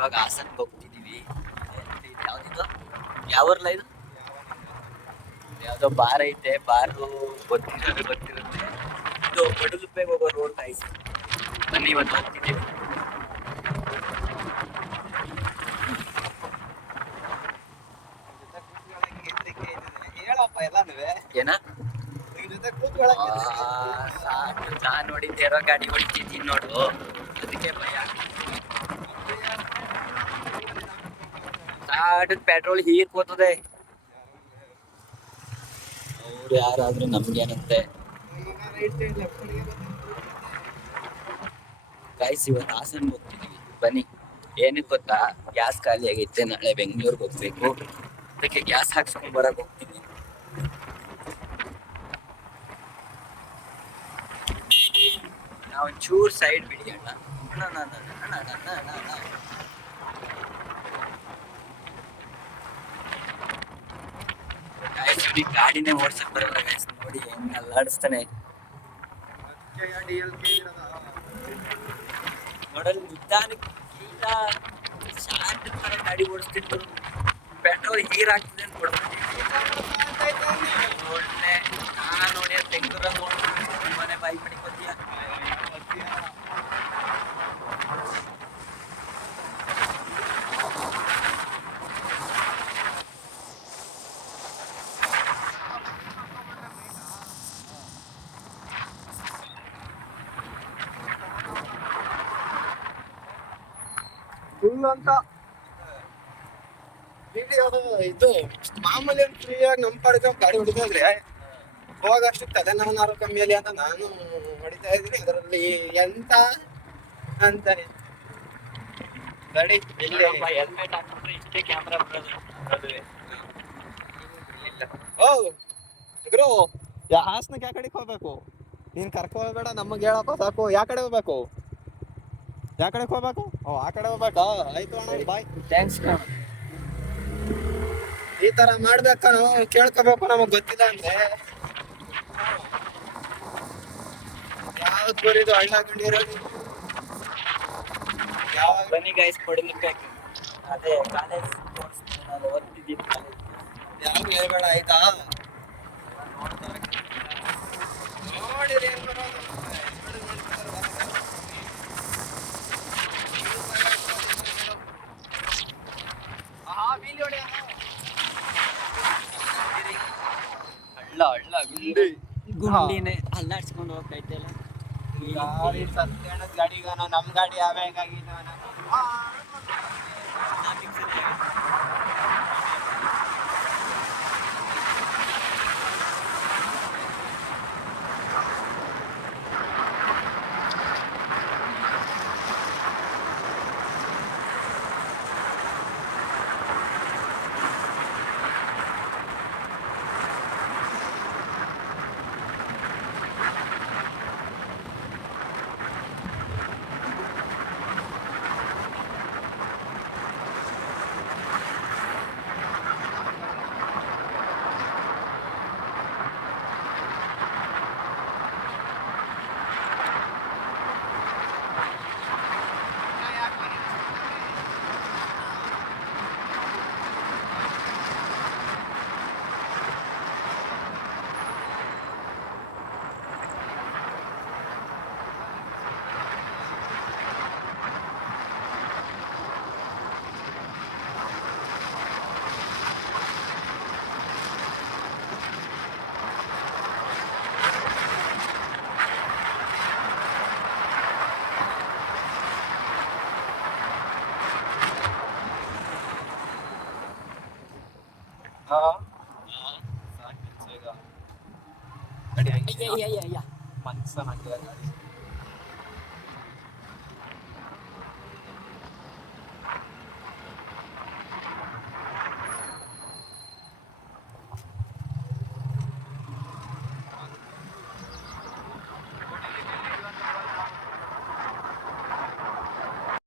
ಇವಾಗ ಹಾಸನ್ಗೆ ಹೋಗ್ತಿದೀವಿ. ಯಾವ್ದಿದು ಯಾವೂರ್ಲ ಇದು? ಯಾವ್ದೋ ಬಾರ್ ಐತೆ, ಬಾರು ಗೊತ್ತಿರುತ್ತೆ. ಇದು ಬಡಲುಪ್ಪೆಗೆ ಹೋಗೋ ರೋಡ್ ಐತೆ. ಬನ್ನಿ ಇವತ್ತು ಹೋಗ್ತಿದ್ದೀವಿ. ಏನ ನಾನ್ ನೋಡಿದ್ದೇರೋ ಗಾಡಿ ಹೊಡಿತಿದ್ದೀನಿ ನೋಡು, ಅದಕ್ಕೆ ಭಯ. ಸಾಟದ್ ಪೆಟ್ರೋಲ್ ಹೀರ್ಕೋತದೆ. ಅವ್ರು ಯಾರಾದ್ರೂ ನಮ್ಗೇನಂತೆ. ಗೈಸ್ ಇವತ್ತು ಹಾಸನ್ ಹೋಗ್ತಿದೀವಿ, ಬನ್ನಿ. ಏನಕ್ಕೆ ಗೊತ್ತಾ, ಗ್ಯಾಸ್ ಖಾಲಿ ಆಗೈತೆ, ನಾಳೆ ಬೆಂಗಳೂರಿಗೆ ಹೋಗ್ಬೇಕು. ಅದಕ್ಕೆ ಗ್ಯಾಸ್ ಹಾಕ್ಸ್ಕೊಂಡ್ ಬರಕ್ ಹೋಗ್ತೀನಿ. ನಾವು ಒಂಚೂರು ಸೈಡ್ ಬಿಡಿ ಅಣ್ಣ. ಗಾಡಿನೇ ಓಡ್ಸಕ್ ಬರಲ್ಲ ಗೈಸ್, ನೋಡಿ ಹೆಂಗ್ ಅಲ್ಲಾಡಿಸ್ತಾನೆ. ನೋಡಲ್ ನಿಧಾನಕ್ಕೆ ಶಾಂತ ತರ ಗಾಡಿ ಓಡಿಸ್ತಿತ್ತು. ಪೆಟ್ರೋಲ್ ಹೀರ್ ಆಗ್ತಿದೆ ಅಂತ ಒಳ್ಳೆ ನಾನ್ ನೋಡಿ ತೆಗ್ದುರ ಮನೆ ಬಾಯಿ ಪಡಿಕೋತೀಯ. ಫುಲ್ ಅಂತ ಇದು ಮಾಮೂಲಿ ಫ್ರೀ ಆಗಿ ನಮ್ ಪಾಡಿಗೆ ಗಾಡಿ ಹೊಡಿತಾಯಿದ್ರೆ ಹೋಗ ಅಷ್ಟು ತಲೆನೋವು ಕಮ್ಮಿಯಲ್ಲಿ ಅಂತ ನಾನು ಹೊಡಿತಾ ಇದ್ದೀನಿ. ಅದರಲ್ಲಿ ಎಂತ ಅಂತಾನೆ ಗಾಡಿ ಹೆಲ್ಮೆಟ್ ಹಾಕ್ಬಿಟ್ರೆ ಇಷ್ಟೇ ಕ್ಯಾಮ್ರಾ ಬರೋದು. ಓ ಗುರು, ಹಾಸನಕ್ಕೆ ಯಾ ಕಡೆಗೆ ಹೋಗ್ಬೇಕು? ನೀನ್ ಕರ್ಕೊ ಹೋಗ್ಬೇಡ, ನಮಗೆ ಹೇಳಪ್ಪ ಸಾಕು. ಯಾ ಕಡೆ ಹೋಗ್ಬೇಕು? ಯಾ ಕಡೆಗೆ ಹೋಗ್ಬೇಕು? ಓ ಆ ಕಡೆ ಹೋಗ್ಬೇಕಾ? ಆಯ್ತು ಅಣ್ಣ, ಬಾಯ್. ಥ್ಯಾಂಕ್ಸ್ ಕಣ. ಈ ತರ ಮಾಡ್ಬೇಕ ನಾವು ಕೇಳ್ಕೋಬೇಕು, ನಮಗ್ ಗೊತ್ತಿಲ್ಲ ಅಂದ್ರೆ. ಯಾವ್ದು ಬರೀದು ಹಳ್ಳ ಕಂಡಿರೋದು ಬನ್ನಿ ಗೈಸ್, ಕೊಡಲಿಕ್ಕೆ ಅದೇ ಕಾಲೇಜ್ ನಾನು ಓದ್ತಿದ್ದೀನಿ. ಯಾರು ಹೇಳ್ಬೇಡ ಆಯ್ತಾ? ನೋಡಿರಿ ಏನ್ ಬರೋದು. ಹಳ್ಳ ಗುಂಡಿನೇ ಅಲ್ಲಾಡ್ಸ್ಕೊಂಡು ಹೋಗ್ತೈತೆಲ್ಲ. ಗಾಡಿ ಸತ್ಯಣ್ಣದ ಗಾಡಿಗಾನ ನಮ್ ಗಾಡಿ ಯಾವ್ಯಾಗಿದ್ದಾವ ಅಯ್ಯ ಮನ್ಸನ